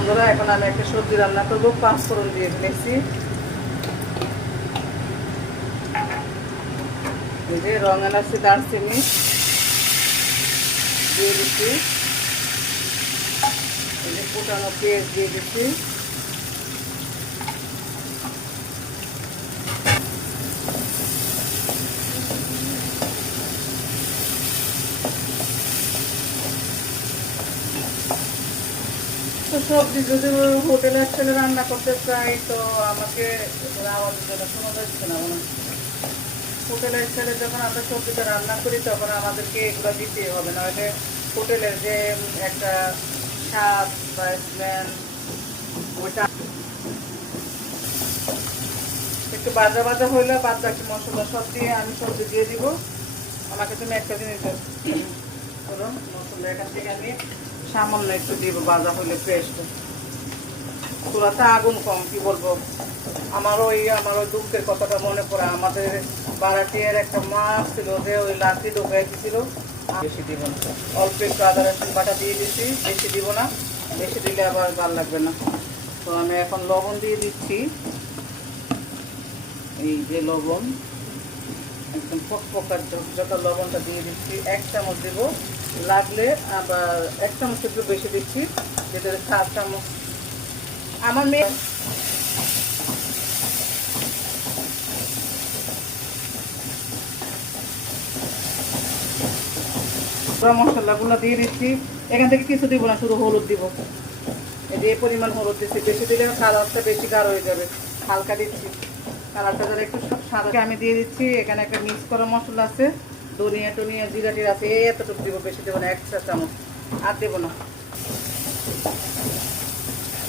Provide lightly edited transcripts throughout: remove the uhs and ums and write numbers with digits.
বন্ধুরা, এখন আমি একটা সবজি রান্না করবো। 5 ফোড়ন দিয়ে ফেলেছি। এই যে রং এলাচি দারচিনি দিয়ে দিচ্ছি। এই যে ফুটানো পেঁয়াজ দিয়ে দিচ্ছি। তো সবজি যদি হোটেলের ছেলে রান্না করতে চাই, তো আমাকে আওয়াজের জন্য শোনা যাচ্ছে না। হোটেলের ছেলে যখন আমরা সবজিটা রান্না করি, তখন আমাদেরকে এগুলো দিতে হবে, না হলে হোটেলের যে একটা স্বাদ বা স্মেল ওইটা একটু ভাজা ভাজা হইলে বাদ বাকি মশলা সব দিয়ে আমি সবজি দিয়ে দিব। আমাকে তুমি একটা জিনিস করো, মশলা এখান থেকে আমি সামান্য একটু দিব ভাজা হইলে পেস্ট। চুলাতে আগুন কম, কি বলবো, আমার ওই দুঃখের কথাটা মনে পড়ে। আমাদের বারাটিয়ার একটা মাছ ছিল, যে ওই লাঠি ঢোকাই দিয়েছিল। বেশি দিব না, অল্প একটু আদা রসুন বাটা দিয়ে দিচ্ছি, বেশি দিব না, বেশি দিলে আবার ভালো লাগবে না। তো আমি এখন লবণ দিয়ে দিচ্ছি। এই যে লবণ, একদম পকপকার ঝকঝকা লবণটা দিয়ে দিচ্ছি। 1 চামচ দেব, লাগলে আবার 1 চামচ একটু বেশি দিচ্ছি, যেটা 4 চামচ। আমার মেয়ে মশলাগুলো দিয়ে দিচ্ছি। এখান থেকে কিছু দিব না, শুধু হলুদ দিব। এই যে এই পরিমাণ হলুদ দিচ্ছি, বেশি দিলে কালারটা বেশি গাঢ় হয়ে যাবে। হালকা দিচ্ছি, কালারটা যারা একটু সাদা। আমি দিয়ে দিচ্ছি এখানে একটা মিক্স করা মশলা আছে, ধনিয়া টনিয়া জিরা টিরা আছে, এতটুকু দিব, বেশি দেবো না, 1 চা চামচ, আর দেবো না।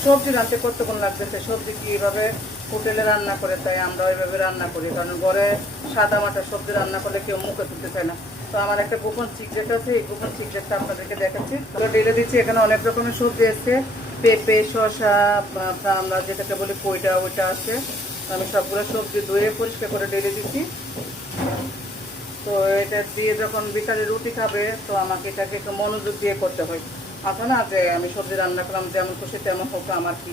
সবজি রান্নাতে কতক্ষণ লাগতেছে? সবজি কি এইভাবে হোটেলে রান্না করে, তাই আমরা ওইভাবে রান্না করি, কারণ ঘরে সাদা মাটা সবজি রান্না করলে কেউ মুখে তুলতে চায় না। তো আমার একটা গোপন সিক্রেট আছে, এই গোপন সিক্রেটটা আপনাদেরকে দেখাচ্ছি। তো ঢেলে দিচ্ছি। এখানে অনেক রকমের সবজি এসছে, পেঁপে, শসা, আমরা যেটাকে বলি কইটা, ওইটা আছে। আমি সবগুলো সবজি ধুয়ে পরিষ্কার করে ঢেলে দিচ্ছি। তো এটা দিয়ে যখন বিকালে রুটি খাবে, তো আমাকে এটাকে একটু মনোযোগ দিয়ে করতে হয়। আছে না যে আমি সবজি রান্না করলাম, যেমন খুশি তেমন হোক, আমার কি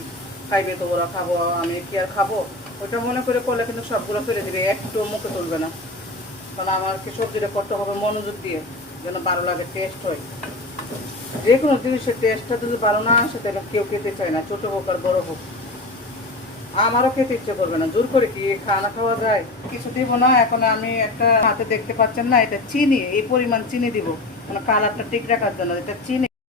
খাইবে, তো ওরা খাবো, আমি কি আর খাবো, ওইটা মনে করে করলে কিন্তু সবগুলো ফেলে দিবে, একটু মুখে তুলবে না। কারণ আমার কি সবজিটা করতে হবে মনোযোগ দিয়ে, যেন ভালো লাগে, টেস্ট হয়। যে কোনো জিনিসের টেস্টটা যদি ভালো না আসে, তাহলে কেউ খেতে চায় না, ছোটো হোক আর বড়ো হোক। আমারও খেতে ইচ্ছে করবে না, জোর করে কি খানা খাওয়া যায়? কিছু দিব না। এখন আমি একটা হাতে দেখতে পাচ্ছেন না, এটা চিনি, এই পরিমাণ চিনি দিব, মানে কালারটা ঠিক রাখার জন্য। এটা চিনি